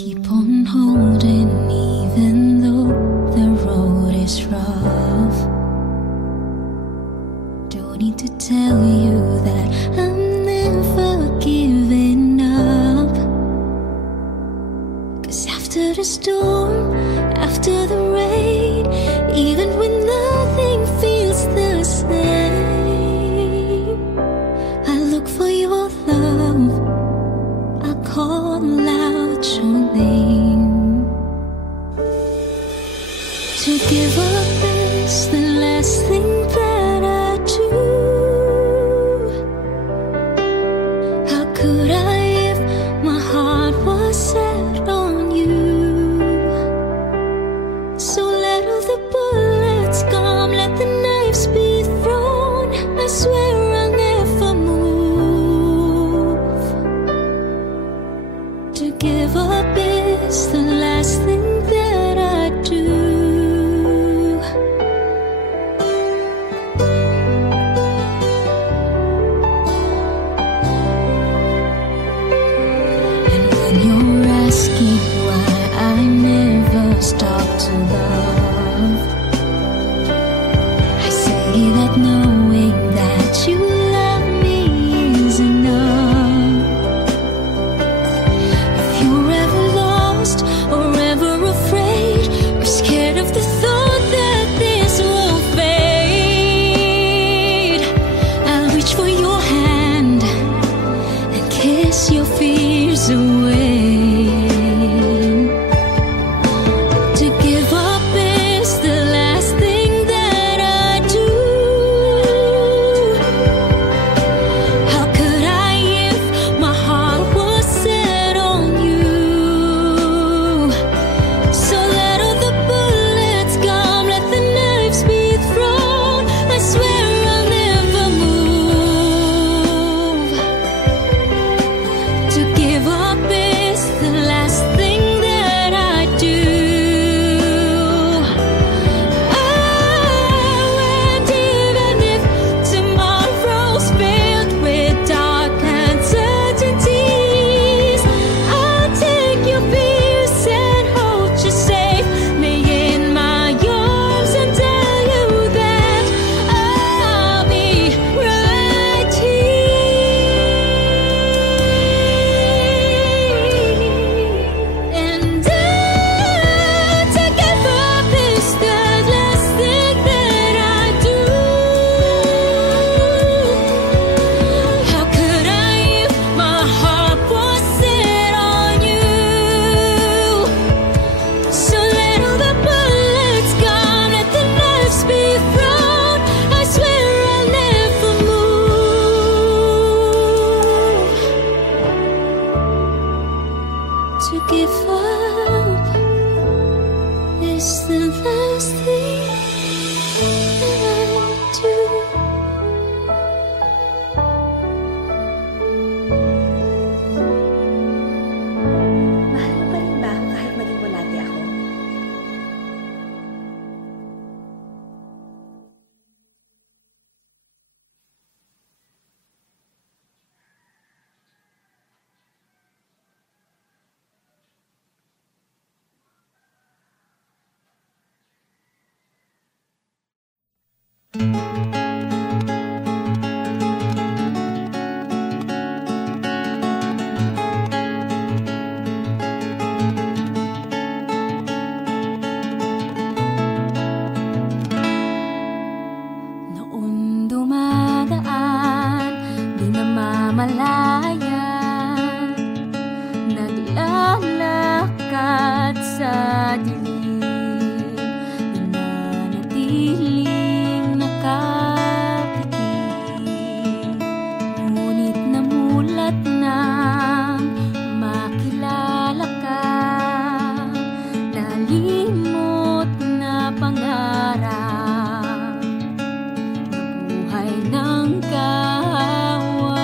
Keep on holding even though the road is rough. Don't need to tell you that I'm never giving up. 'Cause after the storm, after the rain, even when nothing feels the same, I look for your love, I call out your name. To give up is the last thing that I do. How could I if my heart was set on you? So let all the bullets come, let the knives be thrown. I swear I'll never move. To give up is the last thing that I do. And when you're asking why I never stop to love, I say that knowing that you love me is enough. If you're ever lost or ever afraid or scared of the thought that this will fade, I'll reach for your hand and kiss your fears away. To give up is the last thing that I do. How could I if my heart was set on you? So let all the bullets come, let the knives be thrown. I swear I'll never move. To give up is the last thing that I do. Oh, and even if tomorrow's filled with dark uncertainties, I'll take your fears and hold you safe, me in my arms, and tell you that I'll be right here. And to give up is the last thing that I do. How could I if my heart was set on you? So let all the bullets come, let the knives be thrown. I swear I'll never move. To give up is the last thing that I do. Mahal mo pa rin ba ako kahit maging bulati ako? Noon dumadaan, di namamalayan, naglalakad sa dilim, nananatiling nakapiting. Ngunit namulat nang makilala ka, nalimot na pangarap, buhay ng kahawakan.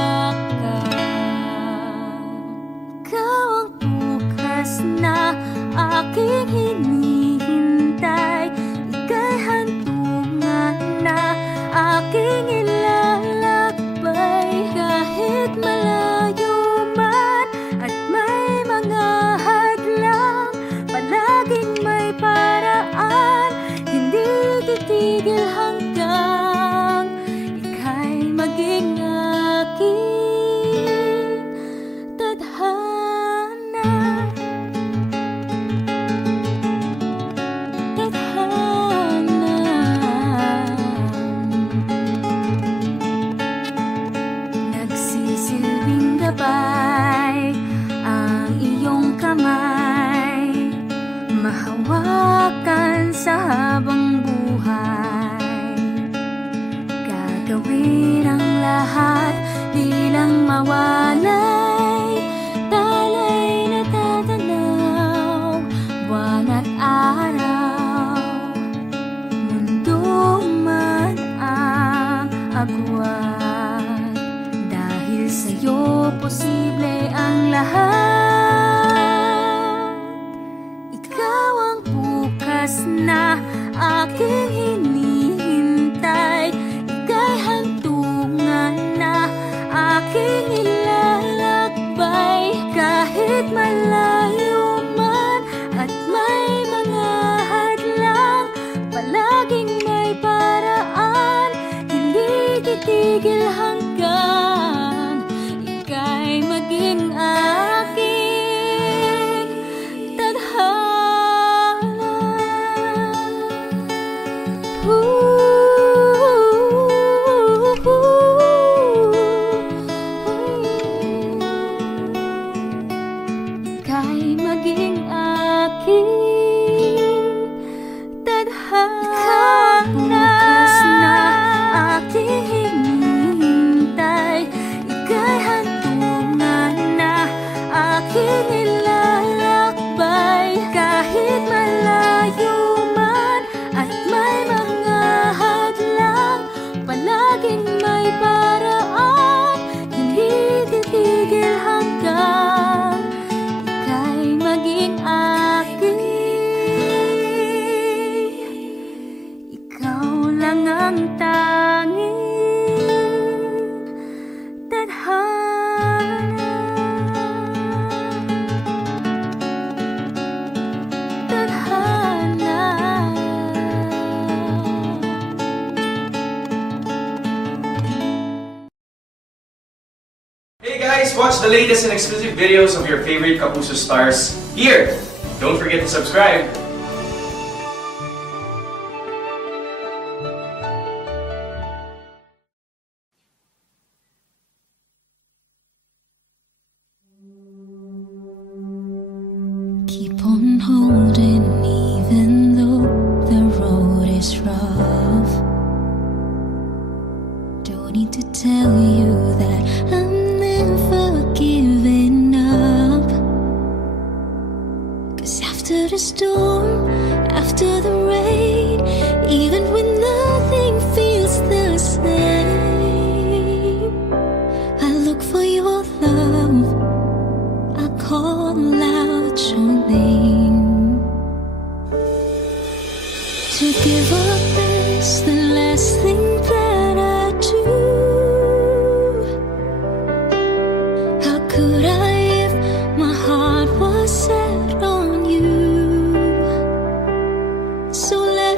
Ikaw ang bukas na aking hinihintay, ika'y hantungan na aking ilalakbay. Kahit malayo man at may mga hadlang, sa habang buhay. Gagawin ang lahat, di lang mawalay. Talay na tatanaw, buwan at araw. Mundo man ang agwat, dahil sa'yo posible ang lahat. Ikaw ang bukas na aking hinihintay. Ika'y hantungan na aking ilalakbay. Kahit malayo man at may mga hadlang, palaging may paraan, hindi titigil hanggang ika'y maging aking tadhana. Ika'y maging aking tadhana. Bukas na aking hinihintay. Ika'y hantungan na aking ilalakbay. Kahit malayo man at may mga hadlang, palaging may paraan, hindi titigil hanggang ika'y maging aking. Ikaw lang ang tanging tadhana. Tadhana. Hey guys, watch the latest and exclusive videos of your favorite Kapuso stars here. Don't forget to subscribe. Keep on holding even though the road is rough. Don't need to tell you that I'm never giving up. 'Cause after the storm, after the rain, even when nothing feels the same, I look for your love, I call out your name. To give up is the last thing that I do. How could I if my heart was set on you? So let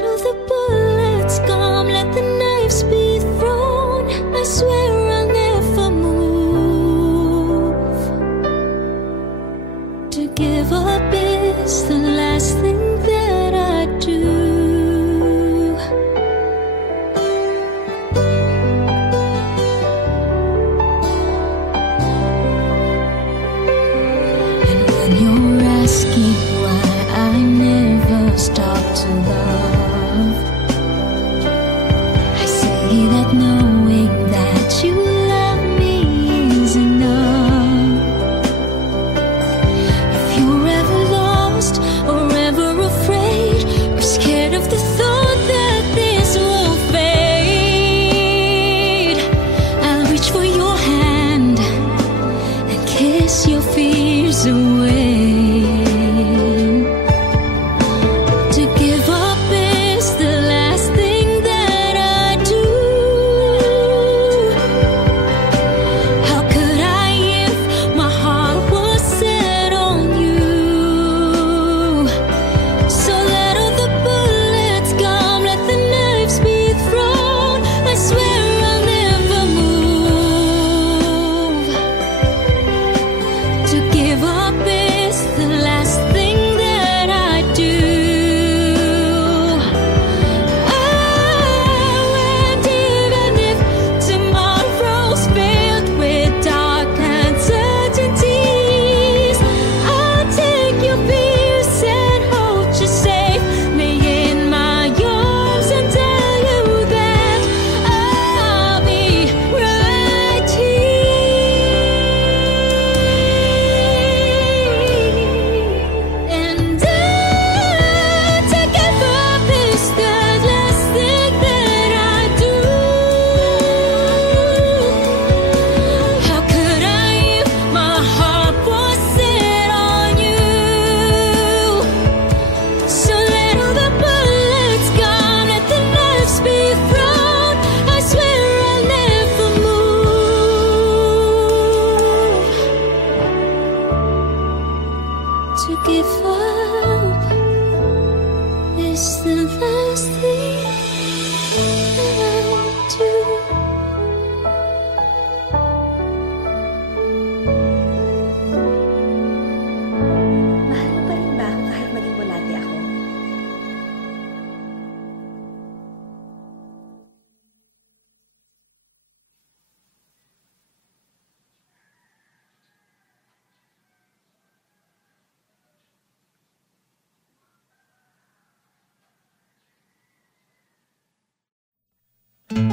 Noon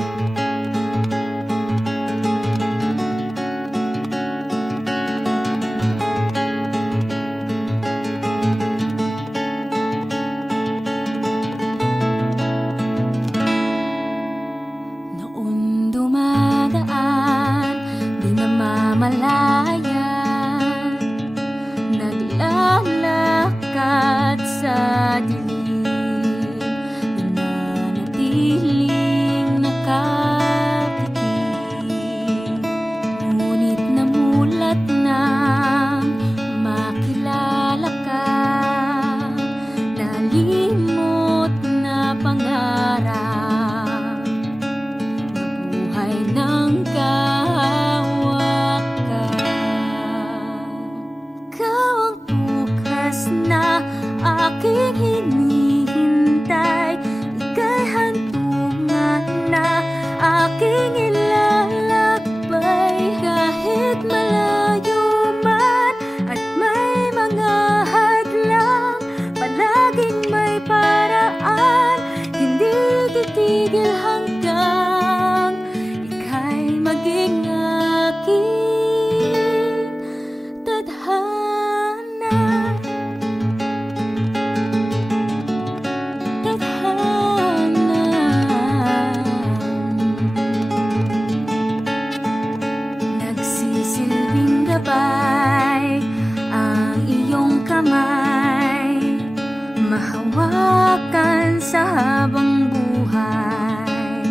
dumadaan, di namamalayan, naglalakad sa dilim, nananatiling nakapiting. Ngunit namulat nang makilala ka, nalimot na pangarap, buhay ng kahawakan. Ikaw ang bukas na aking hinihintay, ika'y hantungan na aking ilalakbay. Kahit malayo man at may mga hadlang, palaging may paraan, hindi titigil hanggang ika'y maging aking tadhana. Tadhana. Nagsisilbing gabay ang iyong kamay, mahawakan sa habang buhay.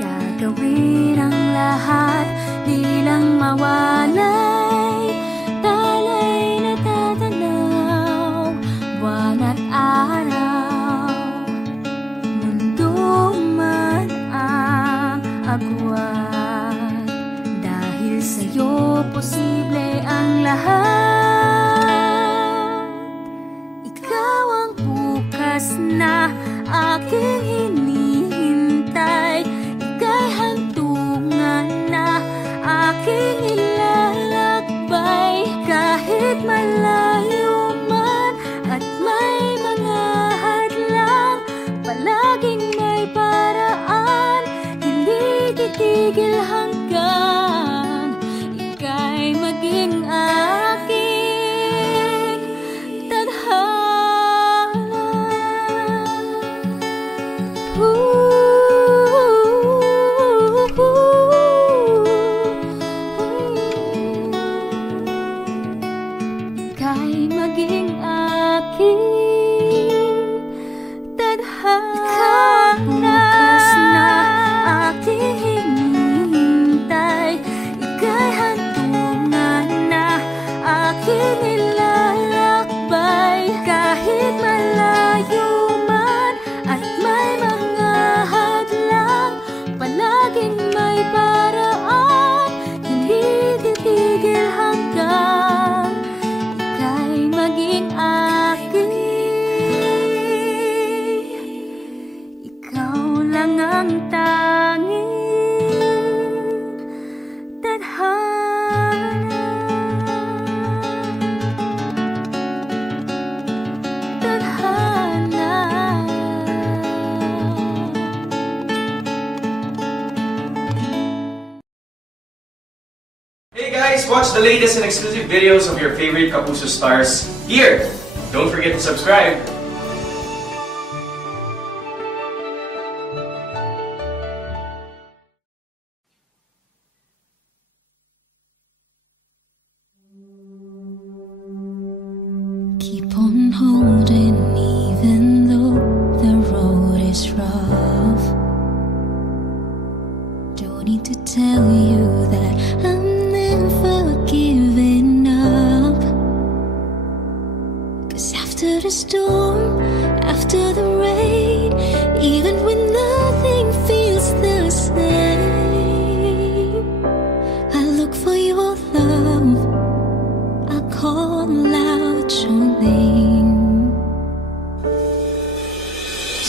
Gagawin ang lahat, di lang mawalay, talay na tatanaw, buwan at araw. Mundo man ang agwat, dahil sa'yo posible ang lahat. Ikaw ang bukas na aking hinihintay, ika'y hantungan na aking ilalakbay. Kahit malayo man at may mga hadlang, palaging may paraan, hindi titigil hanggang ika'y maging aking tadhana. Ika'y maging aking tadhana. Bukas na aking hinihintay, ika'y hantungan na aking ilalakbay. Kahit malayo man at may mga hadlang, palaging may paraan, hindi titigil hanggang ika'y maging aking. Ikaw lang ang tanging tadhana. Tadhana. Hey guys, watch the latest and exclusive videos of your favorite Kapuso stars here. Don't forget to subscribe. Keep on holding even though the road is rough. Don't need to tell you that I'm never giving up. 'Cause after the storm, after the rain, even when nothing feels the same, I look for your love, I call out your name.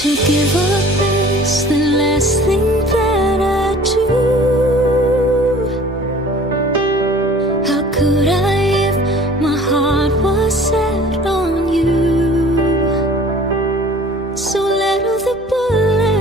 To give up is the last thing that I do. How could I if my heart was set on you? So let all the bullets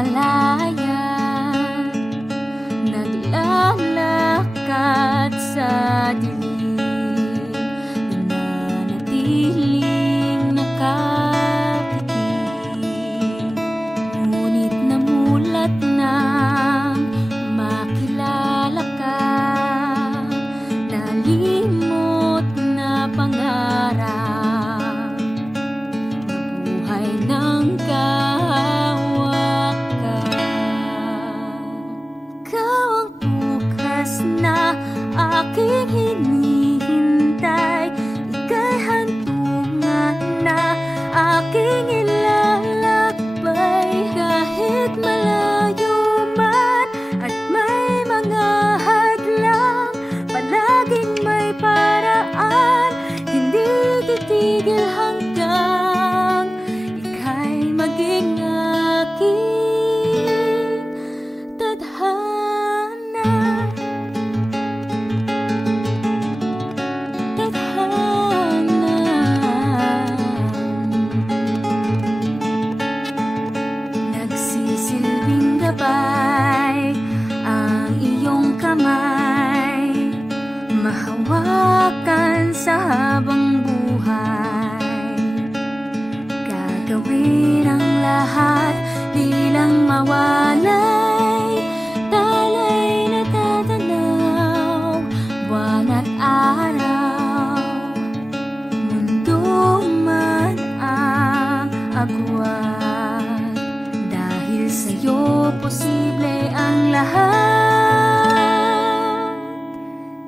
malaya, naglalakad sa dilim, nananatiling nakapiting. Ngunit namulat nang makilala ka, nalimot na pangarap, nabuhay ng kahawakan. Ikaw ang bukas na aking hinihintay, ika'y hantungan na aking ilalakbay. Kahit malayo man at may mga hadlang, palaging may paraan, hindi titigil hanggang ika'y maging aking tadhana. Nagsisilbing gabay ang iyong kamay, mahawakan sa habang buhay. Gagawin ang lahat, di lang mawalay, talay na tatanaw, buwan at araw, mundo man ang agwat. Dahil sa'yo posible ang lahat.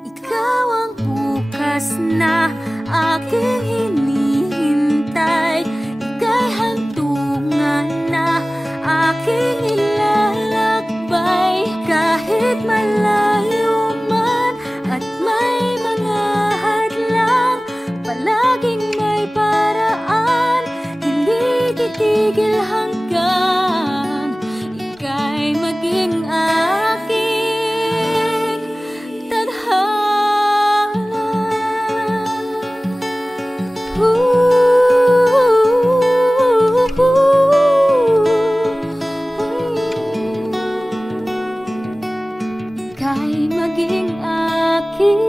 Ikaw ang bukas na aking hinihintay, ika'y hantungan na aking ilalakbay. Kahit malayo man at may mga hadlang, palaging may paraan, hindi titigil hanggang ika'y maging aking tadhana. Ika'y maging aking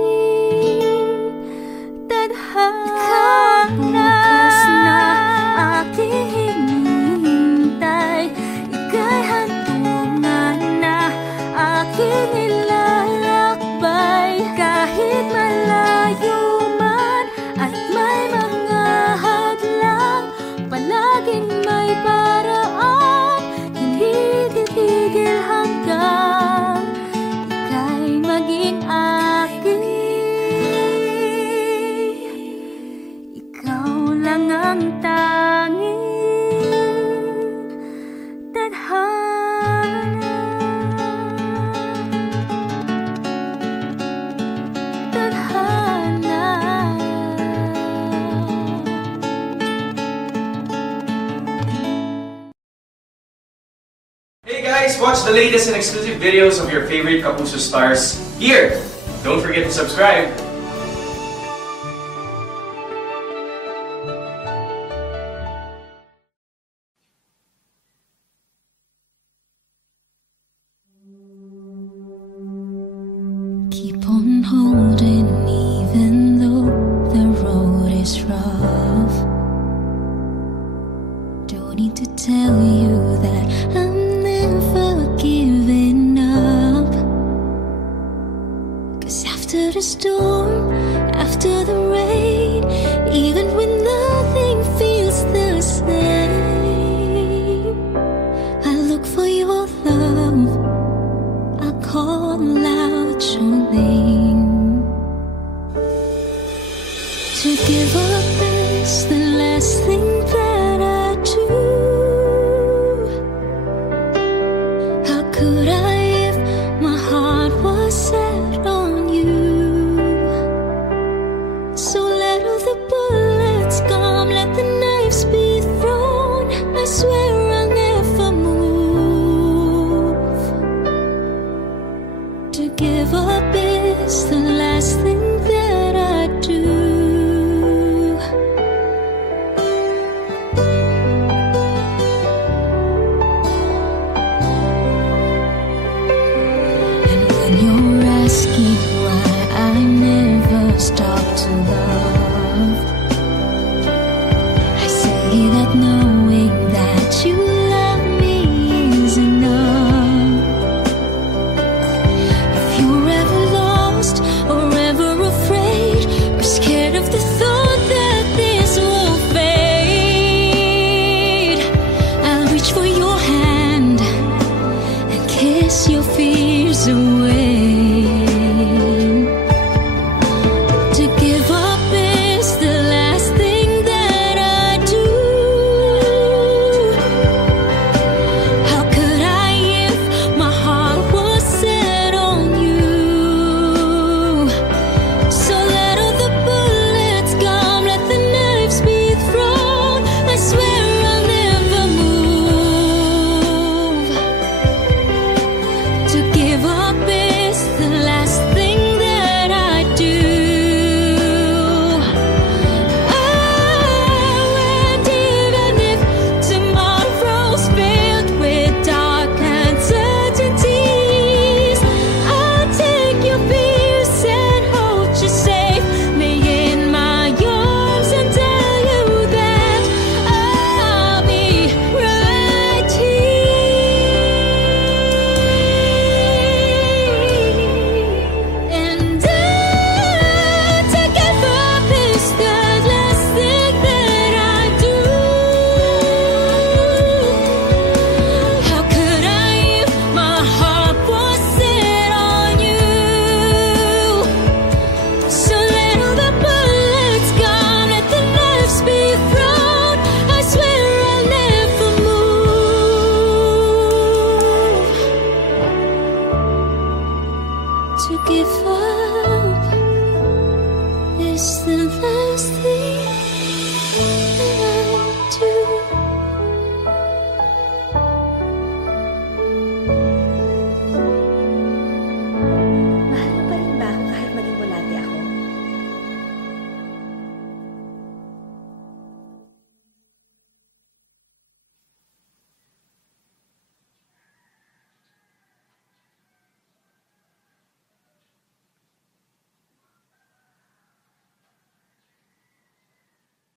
tadhana. Bukas na aking hinihintay, ika'y hantungan na aking ilalakbay. Kahit malayo man at may mga hadlang, palaging may paraan, hindi titigil hanggang ika'y maging aking. Ikaw lang ang tanging tadhana. Tadhana. Hey guys, watch the latest and exclusive videos of your favorite Kapuso stars here. Don't forget to subscribe. Keep on holding even though the road is rough. Don't need to tell you that I'm never giving up. 'Cause after the storm, after the rain, even when nothing feels the same, I look for your love, I call out your name. To give up is the last thing that I do. How could I if my heart was set on you? away.